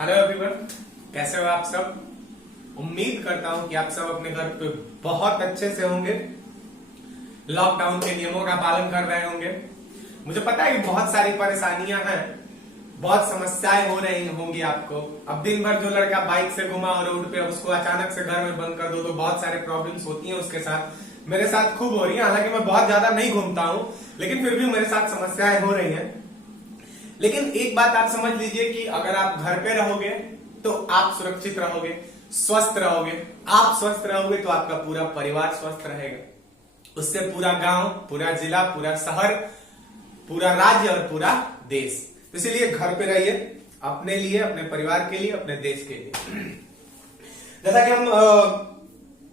Hello everyone, कैसे हो आप सब। उम्मीद करता हूं कि आप सब अपने घर पे बहुत अच्छे से होंगे, लॉकडाउन के नियमों का पालन कर रहे होंगे। मुझे पता है कि बहुत सारी परेशानियां हैं, बहुत समस्याएं हो रही होंगी आपको। अब दिन भर जो लड़का बाइक से घुमा और रोड पे, अब उसको अचानक से घर में बंद कर दो तो बहुत सारे प्रॉब्लम्स होती हैं उसके साथ। मेरे साथ खूब हो रही है, हालांकि मैं बहुत ज्यादा नहीं घूमता हूं, लेकिन फिर भी मेरे साथ समस्याएं हो रही हैं। लेकिन एक बात आप समझ लीजिए कि अगर आप घर पे रहोगे तो आप सुरक्षित रहोगे, स्वस्थ रहोगे। आप स्वस्थ रहोगे तो आपका पूरा परिवार स्वस्थ रहेगा, उससे पूरा गांव, पूरा जिला, पूरा शहर, पूरा राज्य और पूरा देश। इसीलिए घर पे रहिए, अपने लिए, अपने परिवार के लिए, अपने देश के लिए। जैसा कि हम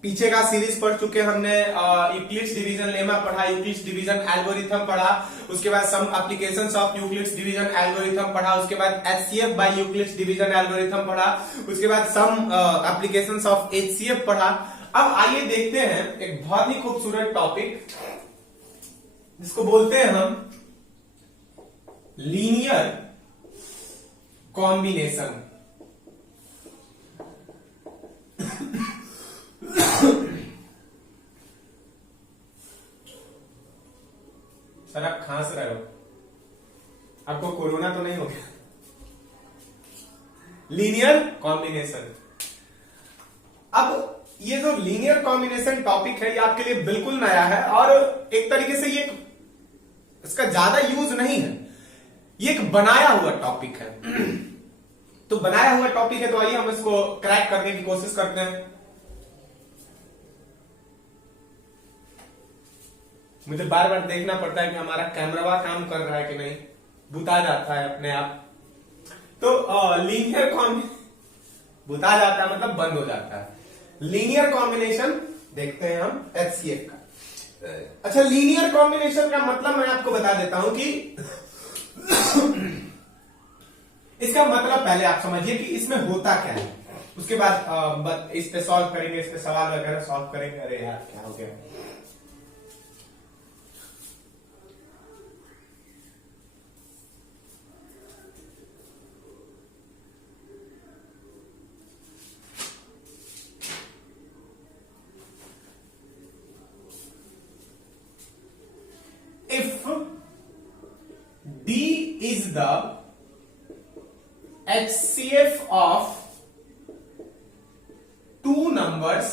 पीछे का सीरीज पढ़ चुके, हमने यूक्लिड्स डिवीजन लेमा पढ़ा, यूक्लिड्स डिवीजन एल्गोरिथम पढ़ा, उसके बाद some applications of Euclid's division algorithm पढ़ा, उसके बाद HCF by Euclid's division algorithm पढ़ा, उसके बाद सम एप्लीकेशंस ऑफ एचसीएफ पढ़ा। अब आइए देखते हैं एक बहुत ही खूबसूरत टॉपिक जिसको बोलते हैं हम लीनियर कॉम्बिनेशन। सर आप खांस रहे हो, आपको कोरोना तो नहीं हो गया? Linear combination. अब ये जो लीनियर कॉम्बिनेशन टॉपिक है ये आपके लिए बिल्कुल नया है और एक तरीके से ये इसका ज्यादा यूज नहीं है, ये एक बनाया हुआ टॉपिक है। तो बनाया हुआ टॉपिक है तो आइए हम इसको क्रैक करने की कोशिश करते हैं। मुझे बार बार देखना पड़ता है कि हमारा कैमरा काम कर रहा है कि नहीं, बुता जाता है अपने आप। तो लीनियर बुता जाता है मतलब बंद हो जाता है। लीनियर कॉम्बिनेशन देखते हैं हम एचसीएफ का। अच्छा, लीनियर कॉम्बिनेशन का मतलब मैं आपको बता देता हूं कि इसका मतलब पहले आप समझिए कि इसमें होता क्या है, उसके बाद इस पे सॉल्व करेंगे, इस पे सवाल वगैरह सॉल्व करेंगे। अरे यार क्या हो गया। If D is the HCF of two numbers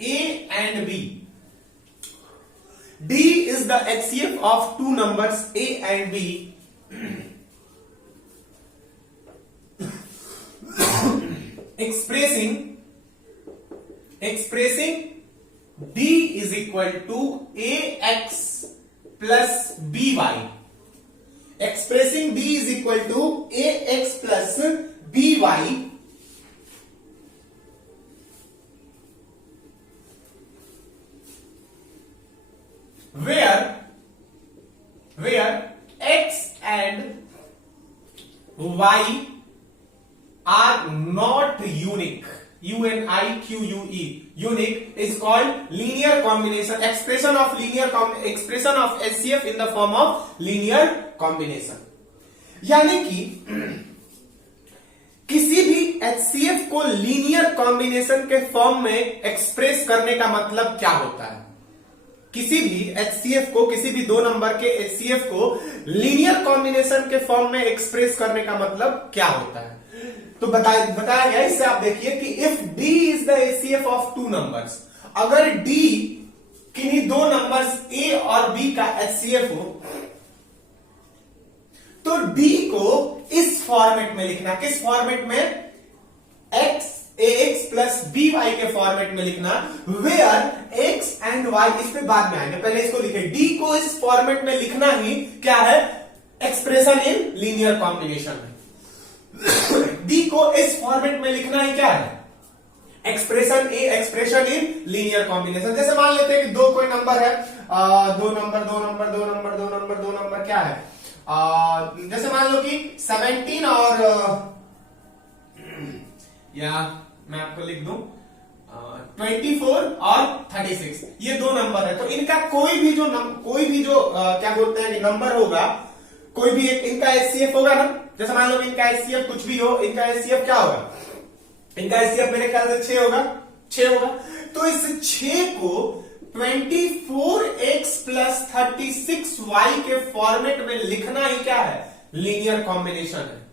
A and B, D is the HCF of two numbers A and B, expressing D is equal to AX plus BY. Expressing D is equal to AX plus BY. Where X and Y are not unique. UNIQUE, unique is called linear combination. Expression of HCF in the form of linear combination. यानी कि किसी भी HCF को linear combination के form में express करने का मतलब क्या होता है? किसी भी HCF को, किसी भी दो नंबर के HCF को लीनियर कॉम्बिनेशन के फॉर्म में एक्सप्रेस करने का मतलब क्या होता है? तो बताया गया, इससे आप देखिए कि if D is the HCF of two numbers, अगर D किन्हीं दो नंबर्स A और B का HCF हो तो D को इस फॉर्मेट में लिखना। किस फॉर्मेट में? AX प्लस BY के फॉर्मेट में लिखना। वेयर X एंड Y, इस पे बाद में आएंगे, पहले इसको लिखे। D को इस फॉर्मेट में लिखना ही क्या है? एक्सप्रेशन इन लीनियर कॉम्बिनेशन में। D को इस फॉर्मेट में लिखना ही क्या है? Expression in linear combination. जैसे मान लेते हैं कि दो कोई नंबर है, दो नंबर क्या है? जैसे मान लो कि 17 और या मैं आपको लिख दूं 24 और 36, ये दो नंबर है। तो इनका कोई भी जो क्या बोलते हैं कि नंबर होगा, कोई भी एक इनका HCF होगा ना, जैसे मान लो इनका HCF कुछ भी हो, इनका HCF क्या होगा, इनका HCF मेरे ख्याल से 6 होगा, 6 होगा। तो इस 6 को 24x प्लस 36y के फॉर्मेट में लिखना ही क्या है, लीनियर कॉम्बिनेशन है।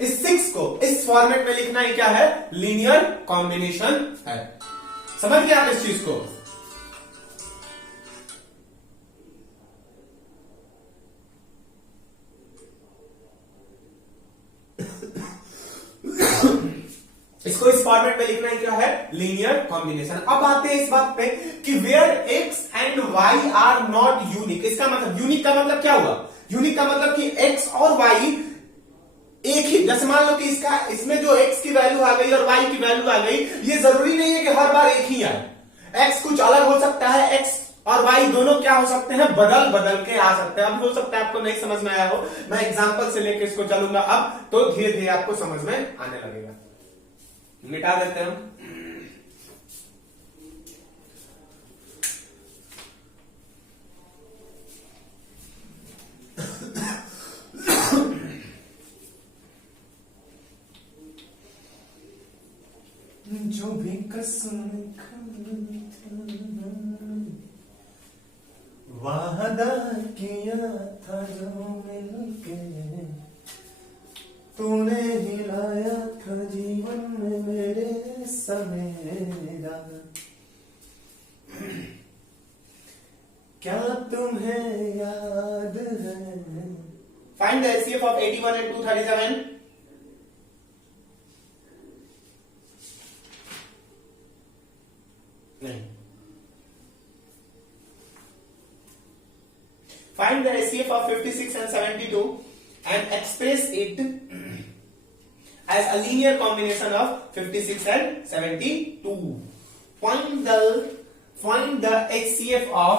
इस 6 को इस फॉर्मेट में लिखना ही क्या है, लीनियर कॉम्बिनेशन है। समझ गए आप इस चीज को? इसको इस फॉर्मेट में लिखना ही क्या है, लीनियर कॉम्बिनेशन। अब आते हैं इस बात पे कि where x and y are not unique. इसका मतलब, यूनिक का मतलब क्या हुआ, यूनिक का मतलब कि x और y एक ही, जैसे मान लो कि इसमें जो x की वैल्यू आ गई और y की वैल्यू आ गई, ये जरूरी नहीं है कि हर बार एक ही आए। x कुछ अलग हो सकता है, x और y दोनों क्या हो सकते हैं, बदल बदल के आ सकते हैं। अब हो सकता है आपको नहीं समझ में आया हो, मैं एग्जांपल से लेकर इसको चलूंगा अब, तो धीरे धीरे आपको समझ में आने लगेगा। मिटा देते हैं हम। जो भी कसम वादा किया था जो मिलके, तूने हिलाया था जीवन में मेरे समेरा, क्या तुम्हें याद है। Find the HCF of 81 and 237। नहीं। Find the HCF of 56 and 72 and express it as a linear combination of 56 and 72. Find the HCF of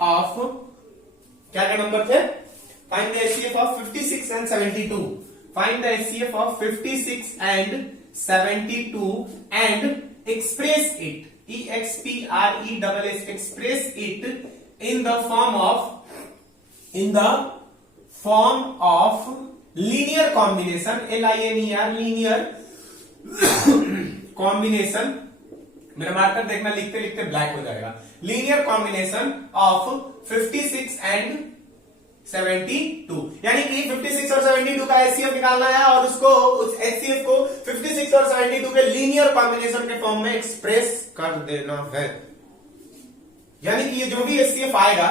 of क्या क्या नंबर थे? Find the HCF of 56 and 72. Find the HCF of 56 and 72 and express it. express it in the form of linear combination, linear combination। मेरा marker देखना, लिखते लिखते black हो जाएगा। Linear combination of 56 and 72, यानी कि 56 और 72 का HCF निकालना है और उसको, उस HCF को 56 और 72 के लीनियर कॉम्बिनेशन के फॉर्म में एक्सप्रेस कर देना है। यानी कि ये जो भी HCF आएगा,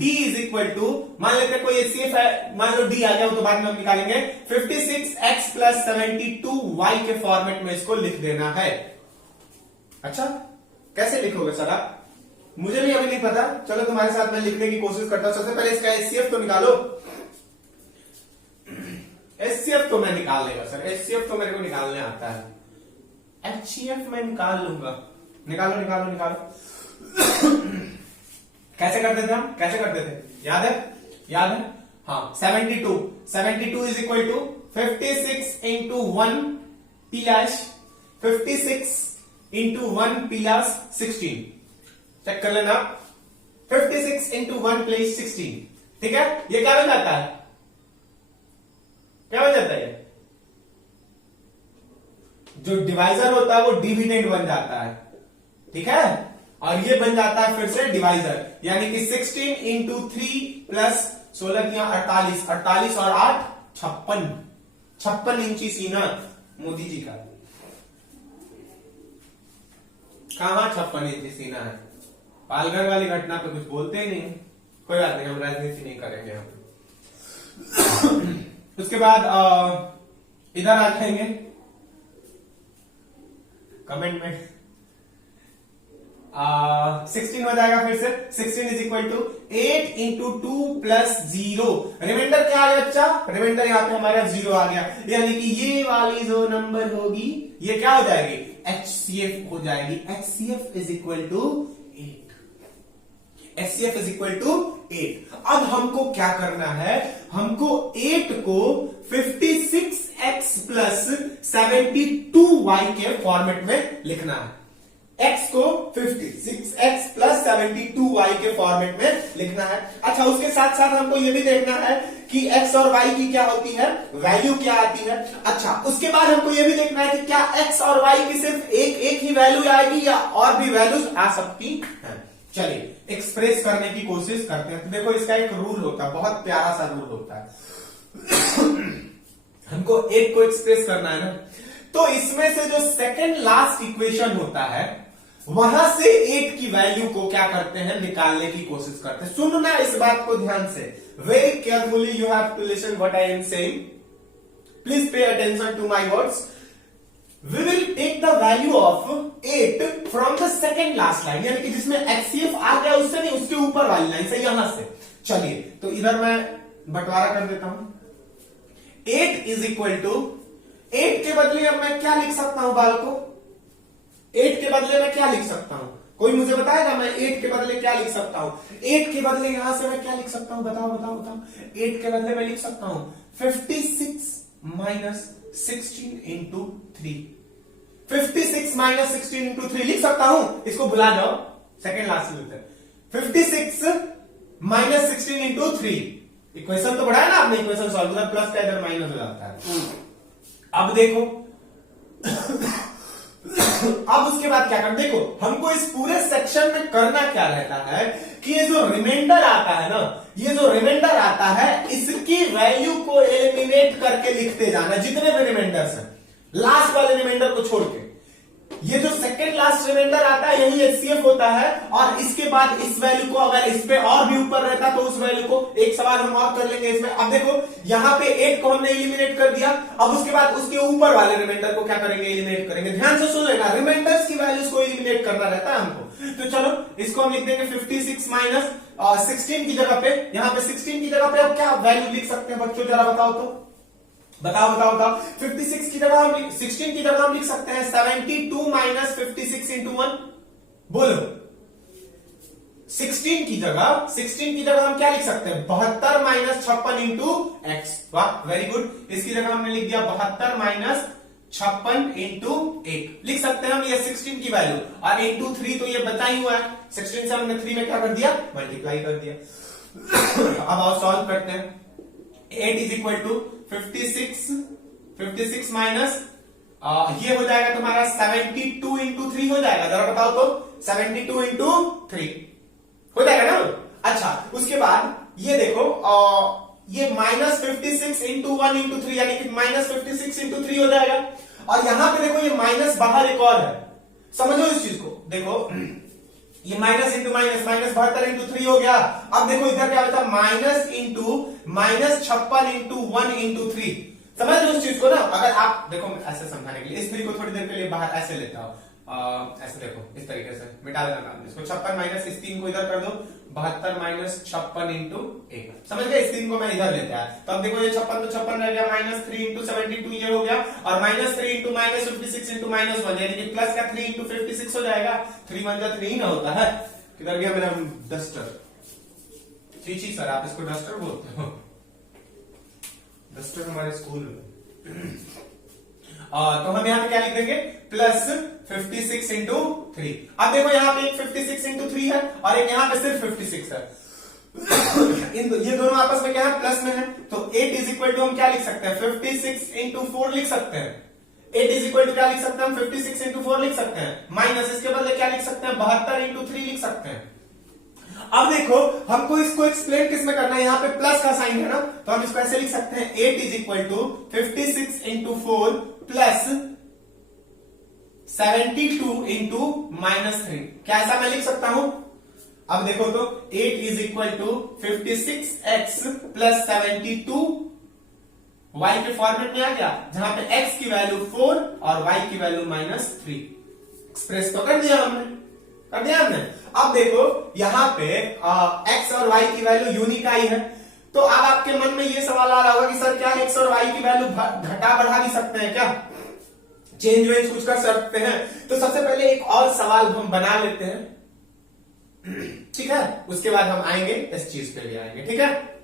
D इज इक्वल टू, मान लेते कोई HCF है, मान लो D आ गया, वो तो बाद में हम निकालेंगे, 56x प्लस 72y के फॉर्मेट में इसको लिख देना है। अच्छा, कैसे लिखोगे सर आप? मुझे भी अभी नहीं पता, चलो तुम्हारे साथ मैं लिखने की कोशिश करता हूं। सबसे पहले इसका HCF तो निकालो। HCF तो मैं निकाल लेगा सर, HCF तो मेरे को निकालने आता है। HCF मैं निकाल लूंगा। निकालो। कैसे करते थे हम, याद है? हाँ, 72 is equal to 56 into 1 plus 56 into 1 plus 16। Check कर लेना, 56 इंटू 1 प्लस 16, ठीक है। ये क्या बन जाता है, जो डिवाइजर होता है वो डिविडेंड बन जाता है, ठीक है। और ये बन जाता है फिर से डिवाइजर, यानी कि 16 इंटू 3 प्लस 16 या 48 और 8 56 इंची सीना मोदी जी का। कहां 56 इंची सीना है? पालघर वाली घटना पे कुछ बोलते ही नहीं। कोई बात नहीं, हम राजनीति नहीं करेंगे हम। उसके बाद इधर आ जाएंगे कमेंट में, 16 हो जाएगा फिर से। 16 is equal to 8 into 2 plus 0। Remainder क्या आ गया बच्चा? रिमाइंडर यहाँ पे हमारा 0 आ गया, यानी कि ये वाली जो नंबर होगी ये क्या हो जाएगी? HCF हो जाएगी। HCF is equal to 8। HCF is equal to 8। अब हमको क्या करना है? हमको 8 को 56x प्लस 72y के फॉर्मेट में लिखना है। x को 56x प्लस 72y के फॉर्मेट में लिखना है। अच्छा, उसके साथ साथ हमको ये भी देखना है कि x और y की क्या होती है, वैल्यू क्या आती है। अच्छा, उसके बाद हमको ये भी देखना है कि क्या x और y की सिर्फ एक ही वैल्यू आएगी या और भी वैल्यूज आ सकती है। चलिए एक्सप्रेस करने की कोशिश करते हैं। तो देखो, इसका एक रूल होता है, बहुत प्यारा सा रूल होता है। हमको एक को एक्सप्रेस करना है ना, तो इसमें से जो सेकंड लास्ट इक्वेशन होता है वहां से 8 की वैल्यू को क्या करते हैं, निकालने की कोशिश करते हैं। सुनना इस बात को ध्यान से, very carefully you have to listen what I am saying, please pay attention to my words. We will take the value of 8 from the second last line, यानी कि जिसमें एचसीएफ आ गया उससे नहीं, उसके ऊपर वाली लाइन से, यहां से। चलिए, तो इधर मैं बंटवारा कर देता हूं। 8 इज इक्वल टू 8 के बदले अब मैं क्या लिख सकता हूं बालकों, 8 के बदले मैं क्या लिख सकता हूं, कोई मुझे बताएगा मैं 8 के बदले क्या लिख सकता हूं। 8 के बदले यहां से मैं क्या लिख सकता हूं, बताओ बताओ बताओ। 8 के बदले मैं लिख सकता हूं 56 माइनस 16 इंटू 3। 56 माइनस 16 इंटू 3 लिख सकता हूं, इसको भुला जाओ, सेकेंड लास्ट में लिखते हैं। 56 माइनस 16 इंटू 3, इक्वेशन तो बढ़ाया ना आपने, इक्वेशन सॉल्व कर, प्लस का इधर माइनस हो जाता है। अब देखो, अब उसके बाद क्या कर, देखो हमको इस पूरे सेक्शन में करना क्या रहता है कि ये जो रिमाइंडर आता है ना, ये जो रिमाइंडर आता है इसकी वैल्यू को एलिमिनेट करके लिखते जाना, जितने भी रिमाइंडर्स हैं, लास्ट वाले रिमाइंडर को छोड़ के। ये जो सेकंड लास्ट रिमाइंडर आता है यही एचसीएफ होता है, और इसके बाद इस वैल्यू को अगर इस पे और भी ऊपर रहता तो उस वैल्यू को, एक सवाल हम और कर लेंगे इसमें। अब देखो यहां पे 8 को हमने एलिमिनेट कर दिया, अब उसके बाद उसके ऊपर वाले रिमाइंडर को क्या करेंगे, एलिमिनेट करेंगे। ध्यान से सुन लेना, रिमाइंडर्स की वैल्यूज को एलिमिनेट करना रहता है हमको। तो चलो इसको हम लिख देंगे 56 माइनस 16 की जगह पे, यहां पे 16 की जगह पे अब क्या वैल्यू लिख सकते हैं बच्चों, जरा बताओ तो, बताओ बताओ बताओ। 56 की जगह हम 16 की जगह हम लिख सकते हैं 72 माइनस 56 इंटू 1। बोलो 16 की जगह हम क्या लिख सकते हैं, 72 माइनस 56 इंटू एक्स। वाह, वेरी गुड। इसकी जगह हमने लिख दिया 72 माइनस 56 इंटू 1, लिख सकते हैं हम ये 16 की वैल्यू, और इंटू 3 तो ये बचा ही हुआ है, 16 से हमने 3 में क्या कर दिया, मल्टीप्लाई कर दिया। अब आओ सॉल्व करते हैं। 8 इज इक्वल टू 56 माइनस ये हो जाएगा तुम्हारा 72 इंटू 3 हो जाएगा, जरा बताओ तो, 72 इंटू 3 हो जाएगा ना। अच्छा, उसके बाद ये देखो ये माइनस 56 इंटू 1 इंटू 3, यानी कि माइनस 56 इंटू 3 हो जाएगा। और यहां पे देखो ये माइनस बाहर एक और है, समझो इस चीज को। देखो ये minus into minus, minus 72 into 3 हो गया। अब देखो इधर क्या बचा, minus into minus 56 into 1 into 3। समझ लो उस चीज को ना। अगर आप देखो, ऐसे समझाने के लिए इस 3 को थोड़ी देर के लिए बाहर ऐसे लेता हूं, ऐसे देखो इस तरीके से मिटा देना काम, इसको 56 माइनस इस 3 को इधर कर दो, 72 माइनस 56 इंटू 1, समझ गए। इस 3 को मैं इधर लेता है, तो अब देखो ये 56 तो 56 रह गया, माइनस 3 इंटू 72 ये हो गया, और minus 3 into minus 56 into minus 1, यानी कि प्लस का 3 इंटू 56 हो जाएगा। 3 1 जा 3 ही ना होता है। किधर गया मेरा डस्टर, चीची सर, आप इसको डस्टर बोलते हो, डस्टर हमारे स्कूल में। तो हम यहाँ पे क्या लिख देंगे, प्लस 56 इंटू 3। अब देखो यहाँ पे एक 56 इंटू 3 है और एक यहाँ पे सिर्फ 56 है। ये दोनों आपस में क्या है, प्लस में है। तो 8 इज इक्वल टू हम क्या लिख सकते हैं, 56 इंटू 4 लिख सकते हैं। 8 इज इक्वल टू क्या लिख सकते हैं हम, 56 इंटू 4 लिख सकते हैं। माइनस इसके बदले क्या लिख सकते हैं, 72 इंटू 3 लिख सकते हैं। अब देखो हमको इसको एक्सप्लेन किसमें करना है, यहाँ पे प्लस का साइन है ना, तो हम इसको ऐसे लिख सकते हैं, 8 is equal to 56 into 4 plus 72 into minus 3। क्या ऐसा मैं लिख सकता हूं? अब देखो तो 8 is equal to 56x plus 72 y के फॉर्मेट में आ गया, जहां पे x की वैल्यू 4 और y की वैल्यू -3। एक्सप्रेस तो कर दिया हमने, कर दिया हमने। अब देखो यहां पे x और y की वैल्यू यूनिक आई है, तो अब आपके मन में ये सवाल आ रहा होगा कि सर क्या x और y की वैल्यू घटा बढ़ा भी सकते हैं क्या, चेंज वेंज कुछ कर सकते हैं? तो सबसे पहले एक और सवाल हम बना लेते हैं, ठीक है, उसके बाद हम आएंगे इस चीज पे भी आएंगे, ठीक है।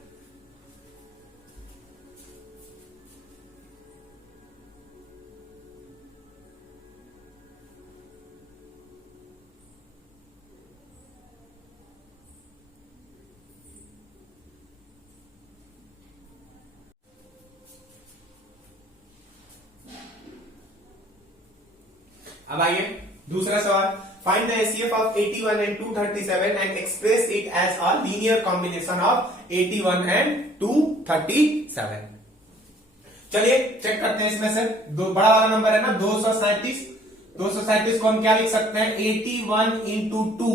अब आइए दूसरा सवाल, find the HCF of 81 and 237 and express it as a linear combination of 81 and 237। चलिए चेक करते हैं इसमें से, दो बड़ा वाला नंबर है ना 237, 237 को हम क्या लिख सकते हैं 81 इंटू 2,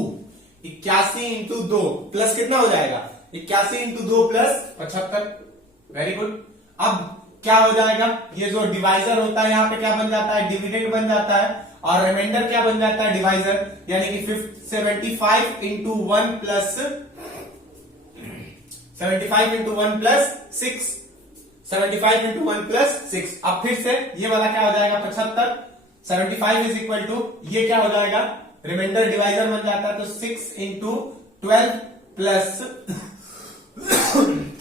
81 इंटू 2 प्लस कितना हो जाएगा 81 इंटू 2 प्लस 75। Very good. अब क्या हो जाएगा, ये जो डिवाइजर होता है यहाँ पे क्या बन जाता है डिविडेंड बन जाता है, और रिमाइंडर क्या बन जाता है डिवाइजर, यानी कि 75 into 1 plus 75 into 1 plus 6, 75 into 1 plus 6। अब फिर से ये वाला क्या हो जाएगा 75, 75 इज इक्वल टू ये क्या हो जाएगा रिमाइंडर डिवाइजर बन जाता है, तो 6 इंटू 12 प्लस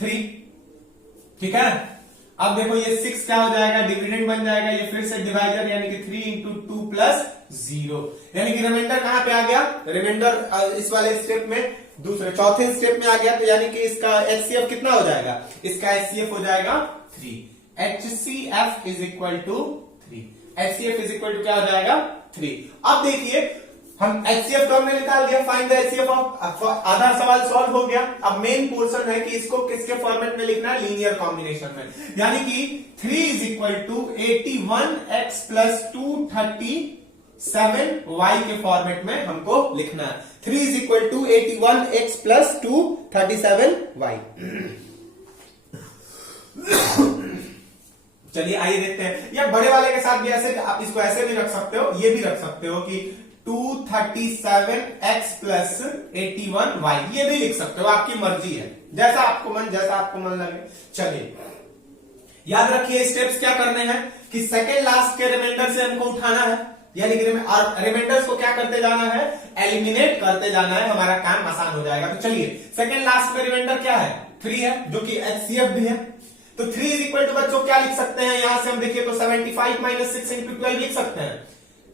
3। ठीक है, अब देखो ये 6 क्या हो जाएगा डिविडेंड बन जाएगा, ये फिर से डिवाइजर यानी कि 3 इंटू 2 प्लस 0, यानी कि रिमाइंडर कहां पे आ गया, रिमाइंडर इस वाले स्टेप में दूसरे चौथे स्टेप में आ गया, तो यानी कि इसका एचसीएफ कितना हो जाएगा, इसका एचसीएफ हो जाएगा 3। HCF is equal to 3, HCF is equal to क्या हो जाएगा 3। अब देखिए हम एचसीएफ तो हमने निकाल दिया, फाइंड द एचसीएफ ऑफ, आधा सवाल सॉल्व हो गया। अब मेन पोर्शन है कि इसको किसके फॉर्मेट में लिखना है, लीनियर कॉम्बिनेशन में, यानी कि 3 is equal to 81x plus 237y के फॉर्मेट में हमको लिखना है। 3 is equal to 81x plus 237y। चलिए आइए देखते हैं, या बड़े वाले के साथ भी ऐसे, आप इसको ऐसे भी रख सकते हो, ये भी रख सकते हो कि 237x प्लस 81y, ये भी लिख सकते हो, आपकी मर्जी है, जैसा आपको मन लगे। चलिए याद रखिए स्टेप्स क्या करने हैं कि सेकेंड लास्ट के रिमाइंडर से हमको उठाना है, यानी कि रिमाइंडर्स को क्या करते जाना है एलिमिनेट करते जाना है, हमारा काम आसान हो जाएगा। तो चलिए सेकेंड लास्ट में रिमाइंडर क्या है 3 है, जो कि एचसीएफ भी है, तो 3 इज इक्वल टू बच्चों क्या लिख सकते हैं, यहां से हम देखिए तो 75 माइनस 6 इंटू 12 लिख सकते हैं।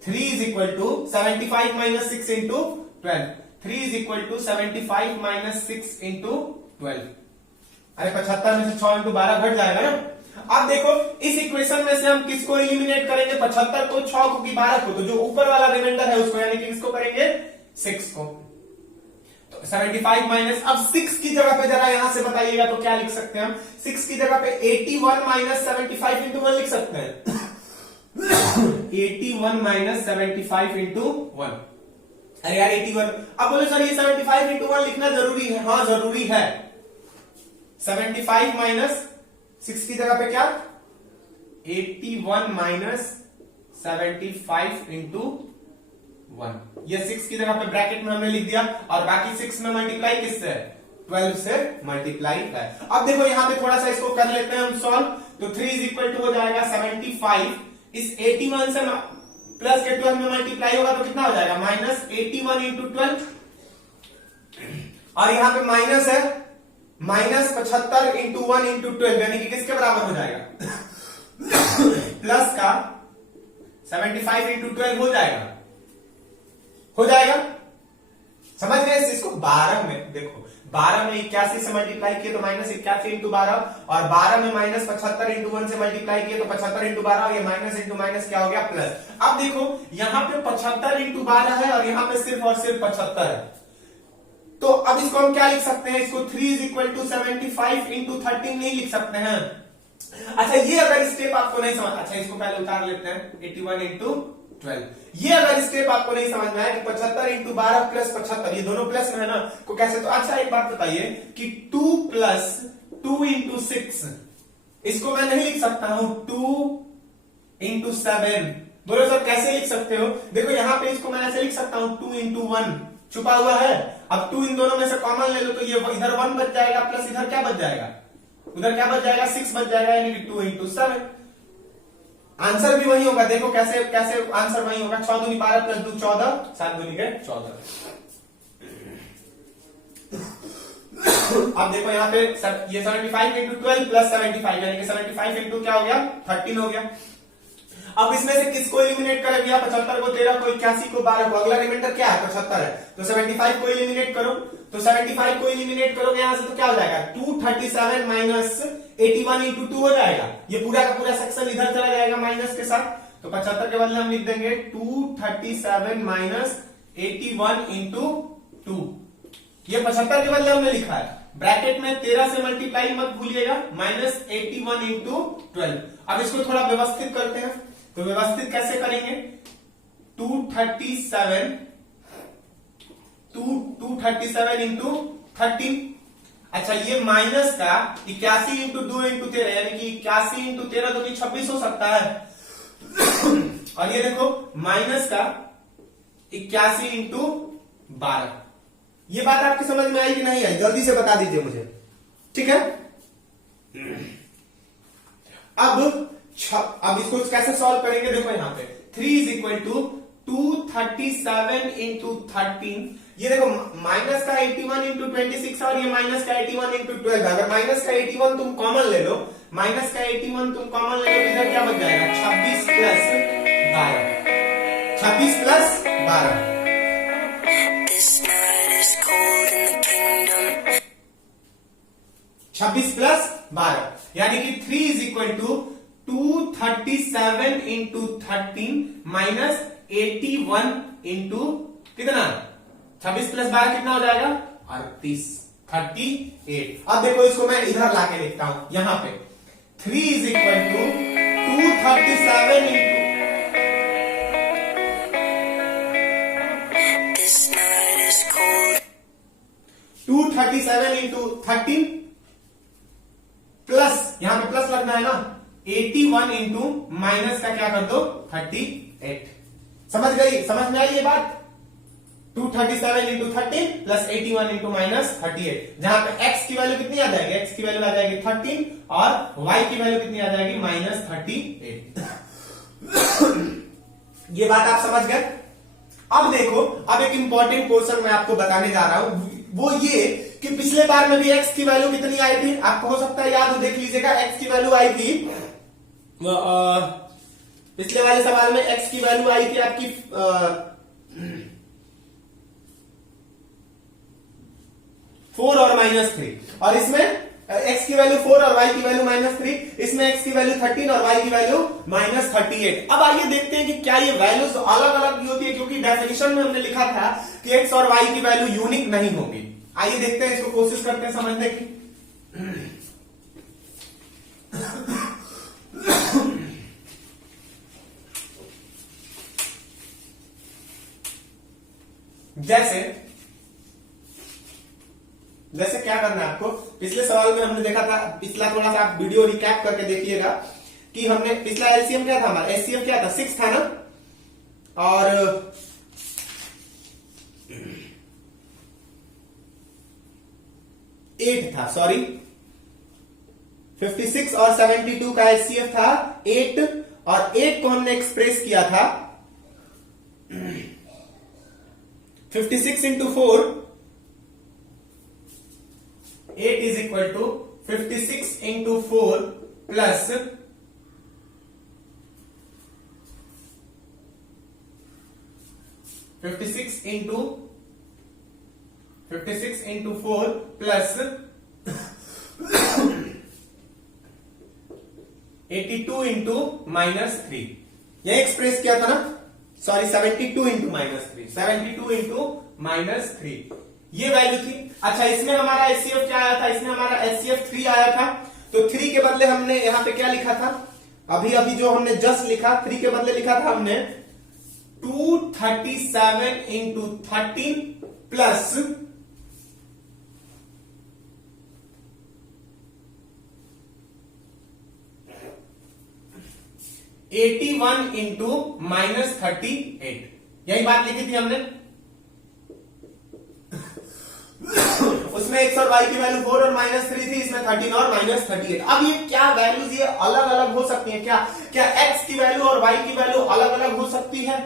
3 is equal to 75 minus 6 into 12, 3 is equal to 75 minus 6 into 12। अरे 75 में से 6 इंटू 12 घट जाएगा ना। अब देखो इस इक्वेशन में से हम किसको एलिमिनेट करेंगे, 75 को, 6 को कि 12 को, तो जो ऊपर वाला रिमाइंडर है उसको, यानी कि किसको करेंगे 6 को। तो 75 माइनस, अब 6 की जगह पे जरा यहां से बताइएगा तो क्या लिख सकते हैं हम, 6 की जगह पे 81 माइनस 75 इंटू 1 लिख सकते हैं। 81 माइनस 75 इंटू 1, अरे यार 81, अब बोले सर ये 75 इंटू 1 लिखना जरूरी है, हाँ जरूरी है। 75 माइनस 6 की जगह पे क्या 81 माइनस 75 इंटू 1, ये 6 की जगह पे ब्रैकेट में हमने लिख दिया, और बाकी 6 में मल्टीप्लाई किससे 12 से मल्टीप्लाई है। अब देखो यहां पे थोड़ा सा इसको कर लेते हैं हम सॉल्व, तो 3 इज इक्वल टू हो जाएगा 75, इस 81 से प्लस के 12 में मल्टीप्लाई होगा तो कितना हो जाएगा माइनस 81 इंटू 12, और यहां पे माइनस है माइनस 75 इंटू 1 इंटू 12, यानी कि किसके बराबर हो जाएगा प्लस का 75 इंटू 12 हो जाएगा, समझ गए इसको। 12 में देखो 12 में 81 से मल्टीप्लाई किए तो माइनस 81 इंटू 12, और 12 में माइनस 75 इंटू 1 से मल्टीप्लाई किए तो 75 इंटू 12, और ये माइनस इंटू माइनस क्या हो गया प्लस। अब देखो यहां पे 75 इंटू 12 है, और यहां पे सिर्फ और सिर्फ 75 है, तो अब इसको हम क्या लिख सकते हैं, इसको 3 इज इक्वल टू 75 इंटू 13 नहीं लिख सकते हैं। अच्छा ये अगर स्टेप आपको नहीं समझ, अच्छा इसको पहले उतार लेते हैं 81 इंटू 12, ये अगर स्टेप आपको नहीं समझ में आया कि 75 इंटू 12 प्लस 75, ये दोनों प्लस में है ना, को कैसे, तो अच्छा एक बात बताइए कि 2 प्लस 2 इंटू 6, इसको मैं नहीं लिख सकता हूं 2 इंटू 7, बोलो सर कैसे लिख सकते हो, देखो यहां पे इसको मैं ऐसे लिख सकता हूं 2 इंटू 1 छुपा हुआ है, अब 2 इन दोनों में से कॉमन ले लो तो ये इधर 1 बच जाएगा, प्लस इधर क्या बच जाएगा, उधर क्या बच जाएगा 6 बच जाएगा, यानी कि 2 इंटू 7, आंसर भी वही होगा। देखो कैसे कैसे आंसर वही होगा, 6 दूनी 12 प्लस 2 14, 7 दूनी के 14। अब देखो यहाँ पे ये 75 इंटू 12 प्लस 75, यानी कि 75 इंटू क्या हो गया 13 हो गया। अब इसमें से किसको एलिमिनेट करें भैया, 75 को, 13 को, 81 को, 12 को, अगला रिमाइंडर क्या है 75 है, तो 75 को एलिमिनेट करो, तो 75 को एलिमिनेट करोगे यहां से तो क्या हो जाएगा 237 माइनस 81 इंटू 2 हो जाएगा, ये पूरा का पूरा सेक्शन इधर चला जाएगा माइनस के साथ, तो 75 के बदले हम लिख देंगे 237 माइनस 81 इंटू 2। ये 75 के बदले हमने लिखा है, ब्रैकेट में 13 से मल्टीप्लाई मत भूलिएगा, माइनस 81 इंटू 12। अब इसको थोड़ा व्यवस्थित करते हैं, तो व्यवस्थित कैसे करेंगे? 237 इंटू 13। अच्छा, ये माइनस का 81 इंटू 2 इंटू 13, यानी कि 81 इंटू 13 तो 26 हो सकता है। और ये देखो माइनस का 81 इंटू 12। ये बात आपकी समझ में आई कि नहीं आई? जल्दी से बता दीजिए मुझे, ठीक है। अब इसको कैसे सॉल्व करेंगे? देखो यहां पे 3 इज इक्वल टू 237 इंटू 13। ये देखो माइनस का 81 इंटू 26 और ये माइनस का 81 इंटू 12। अगर माइनस का 81 तुम कॉमन ले लो, माइनस का 81 तुम कॉमन ले लो, इधर क्या बच जाएगा? 26 प्लस 12। 26 प्लस 12 26 प्लस 12, यानी कि 3 is equal to 237 into 13 minus 81 into कितना? 26 प्लस 12 कितना हो जाएगा? 38। अब देखो इसको मैं इधर लाके लिखता हूं, यहां पे 3 is equal to 237 into 237 into 13 plus, यहां पे प्लस लगना है ना, 81 इंटू माइनस का क्या कर दो? 38। समझ गई? समझ में आई ये बात? 237 इंटू 13 प्लस 81 इंटू माइनस 38, जहां पे x की वैल्यू कितनी आ जाएगी? x की वैल्यू आ जाएगी 13 और y की वैल्यू कितनी आ जाएगी? माइनस 38। ये बात आप समझ गए? अब देखो, अब एक इंपॉर्टेंट पोर्शन मैं आपको बताने जा रहा हूं, वो ये कि पिछले बार में भी x की वैल्यू कितनी आई थी? आपको हो सकता है याद हो, देख लीजिएगा। x की वैल्यू आई थी, पिछले वाले सवाल में x की वैल्यू आई थी आपकी 4 और -3, और इसमें x की वैल्यू 4 और y की वैल्यू -3, इसमें x की वैल्यू 13 और y की वैल्यू -38। अब आइए देखते हैं कि क्या ये वैल्यूज अलग अलग भी होती है, क्योंकि डेफिनेशन में हमने लिखा था कि x और y की वैल्यू यूनिक नहीं होगी। आइए देखते हैं, इसको कोशिश करते हैं समझने की। जैसे क्या करना है आपको, पिछले सवाल में हमने देखा था, पिछला थोड़ा सा आप वीडियो रिकैप करके देखिएगा कि हमने पिछला एलसीएम क्या था, हमारा एचसीएफ क्या था? 6 था ना, और 8 था, सॉरी 56 और 72 का एचसीएफ था 8, और 8 को हमने एक्सप्रेस किया था 56 into 4, 8 is equal to 56 into 4 plus 56 into 4 plus 82 into -3, यह एक्सप्रेस किया था ना, सॉरी 72 इंटू -3, 72 इंटू -3, ये वैल्यू थी। अच्छा, इसमें हमारा एचसीएफ क्या आया था? इसमें हमारा एचसीएफ 3 आया था, तो 3 के बदले हमने यहां पे क्या लिखा था? अभी जो हमने जस्ट लिखा, 3 के बदले लिखा था हमने 237 इंटू 13 प्लस 81 इंटू -38, यही बात लिखी थी हमने। उसमें x और y की वैल्यू 4 और -3 थी, इसमें 13 और -38। अब ये क्या वैल्यूज ये अलग अलग हो सकती है क्या? क्या x की वैल्यू और y की वैल्यू अलग अलग हो सकती है?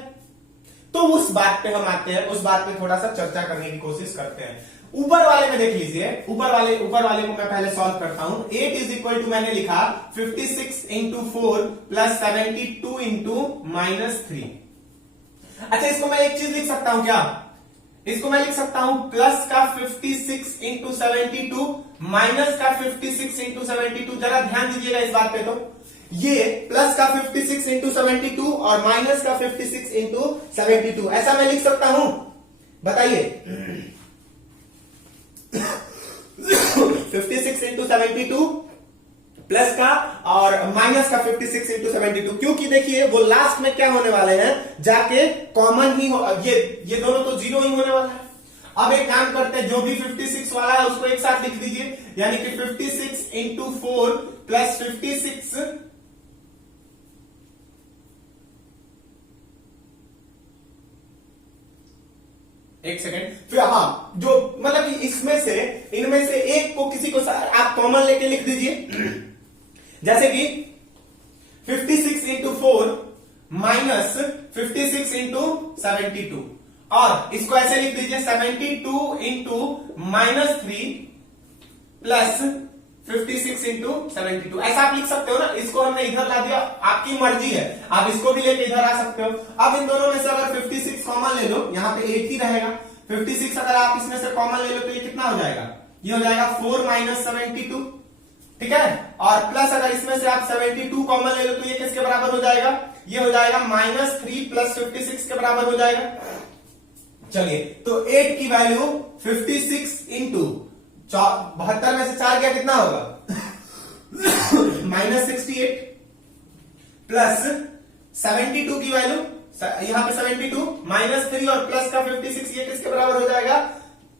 तो उस बात पे हम आते हैं, उस बात पे थोड़ा सा चर्चा करने की कोशिश करते हैं। ऊपर वाले में देख लीजिए, ऊपर वाले को मैं पहले सॉल्व करता हूं। 8 इज इक्वल टू मैंने लिखा 56 इंटू 4 प्लस 72 इंटू -3। अच्छा, इसको मैं एक चीज लिख सकता हूं क्या? इसको मैं लिख सकता हूं प्लस का 56 इंटू 72 माइनस का 56 इंटू 72। जरा ध्यान दीजिएगा इस बात पे, तो ये प्लस का 56 इंटू 72 और माइनस का 56 इंटू 72, ऐसा मैं लिख सकता हूं? बताइए। 56 इंटू 72 प्लस का और माइनस का 56 इंटू 72, क्योंकि देखिए वो लास्ट में क्या होने वाले हैं, जाके कॉमन ही हो, ये दोनों तो जीरो ही होने वाला है। अब एक काम करते हैं, जो भी 56 वाला है उसको एक साथ लिख दीजिए, यानी कि 56 इंटू 4 प्लस 56 एक सेकेंड, फिर हाँ, जो मतलब कि इसमें से इनमें से एक को किसी को आप कॉमन लेके लिख दीजिए, जैसे कि 56 इंटू 4 माइनस 56 इंटू 72, और इसको ऐसे लिख दीजिए 72 इंटू माइनस 3 प्लस 56 इंटू 72, ऐसा आप लिख सकते हो ना। इसको हमने इधर ला दिया, आपकी मर्जी है, आप इसको भी लेके इधर आ सकते हो। अब इन दोनों में से अगर 56 कॉमन ले लो, यहाँ पे 8 ही रहेगा। 56 अगर आप इसमें से कॉमन ले लो तो ये कितना हो जाएगा, ये हो जाएगा 4 माइनस 72, ठीक है। और प्लस अगर इसमें से आप 72 कॉमन ले लो तो ये किसके बराबर हो जाएगा, ये हो जाएगा -3 प्लस 56 के बराबर हो जाएगा। चलिए, तो 8 की वैल्यू 56 इंटू 72 में से 4 गया, कितना होगा -68 प्लस 72 की वैल्यू, यहां पे 72 -3 और प्लस का 56, ये किसके बराबर हो जाएगा,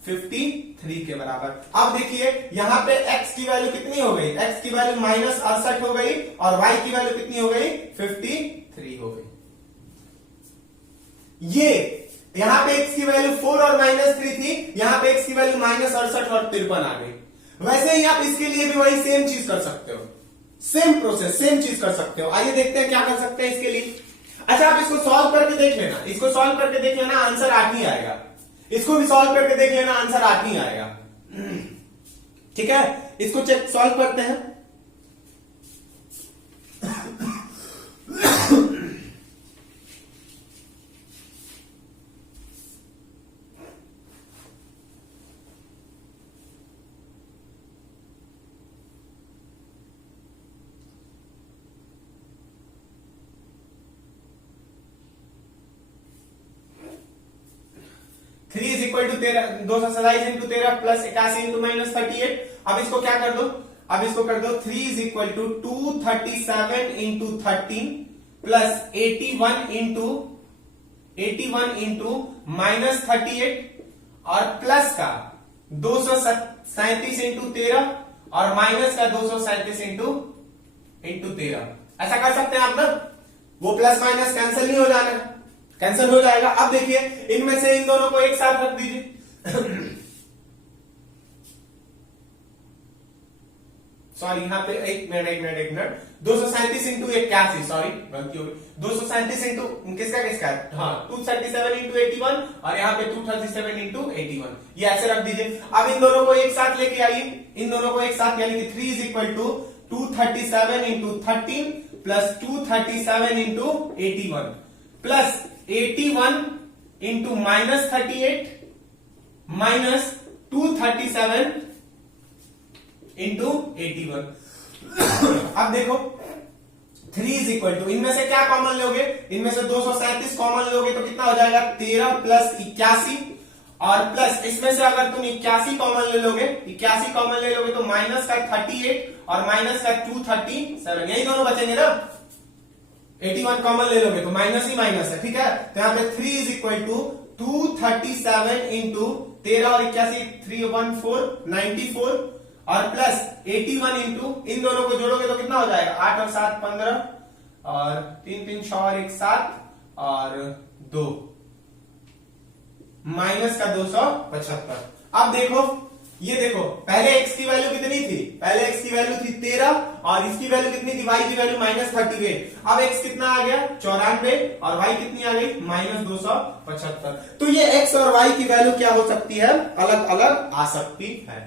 53 के बराबर। अब देखिए यहां पे x की वैल्यू कितनी हो गई, x की वैल्यू -68 हो गई और y की वैल्यू कितनी हो गई, 53 हो गई। ये यहां पे x की वैल्यू 4 और -3 थी, यहां पे x की वैल्यू -68 और 53 आ गई। वैसे ही आप इसके लिए भी वही सेम चीज कर सकते हो, सेम प्रोसेस, सेम चीज कर सकते हो। आइए देखते हैं क्या कर सकते हैं इसके लिए। अच्छा, आप इसको सॉल्व करके देख लेना, इसको सॉल्व करके देख लेना, आंसर 8 ही आएगा। इसको भी सॉल्व करके देख लेना, आंसर 8 ही आएगा। ठीक है, इसको चेक सॉल्व करते हैं। Three is equal to 227 into 13 plus 81 into -38। अब इसको क्या कर दो, अब इसको कर दो 3 is equal to 237 into 13 plus 81 into -38 और प्लस का 237 इंटू 13 और माइनस का 237 इंटू 13। ऐसा कर सकते हैं आप ना, वो प्लस माइनस कैंसिल नहीं हो जाना, कैंसिल हो जाएगा। अब देखिए इनमें से इन दोनों को एक साथ रख दीजिए। सॉरी, यहाँ पे एक मिनट 237 इंटू 81, सॉरी गलती हो गई, 237 इंटू किसका, हाँ 237 इंटू 81 और यहाँ पे 237 इंटू 81, ये ऐसे रख दीजिए। अब इन दोनों को एक साथ लेके आइए, इन दोनों को एक साथ, यानी कि 3 is equal to 237 into 13 plus 237 into 81 plus 81 into -38 minus 237 into 81। अब देखो 3 इज इक्वल टू, इनमें से क्या कॉमन लोगे, इनमें से 237 कॉमन लोगे तो कितना हो जाएगा 13 प्लस 81 और प्लस इसमें से अगर तुम 81 कॉमन ले लोगे, 81 कॉमन ले लोगे तो माइनस का 38 और माइनस का 237, यही दोनों बचेंगे ना। 81 कॉमन ले लोगे तो माइनस ही माइनस है, ठीक है। तो यहाँ पे 3 इज इक्वल टू 237 इंटू 13 और 81 314 94 और प्लस 81 इंटू, इन दोनों को जोड़ोगे तो कितना हो जाएगा 8 और 7 15 और 3 3 6 और 1 7 और 2 माइनस का 275। अब देखो, ये देखो पहले x की वैल्यू कितनी थी, पहले x की वैल्यू थी 13 और इसकी वैल्यू कितनी थी, y की वैल्यू -38। अब x कितना आ गया 94 और y कितनी आ गई -275। तो ये x और y की वैल्यू क्या हो सकती है, अलग अलग आ सकती है,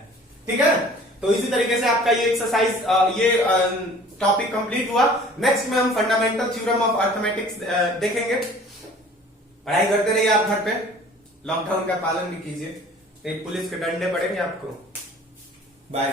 ठीक है। तो इसी तरीके से आपका ये एक्सरसाइज, ये टॉपिक कंप्लीट हुआ। नेक्स्ट में हम फंडामेंटल थ्योरम ऑफ अर्थमेटिक्स देखेंगे। पढ़ाई करते रहिए आप घर पे, लॉकडाउन का पालन भी कीजिए, एक पुलिस के डंडे पड़ेंगे आपको। बाय।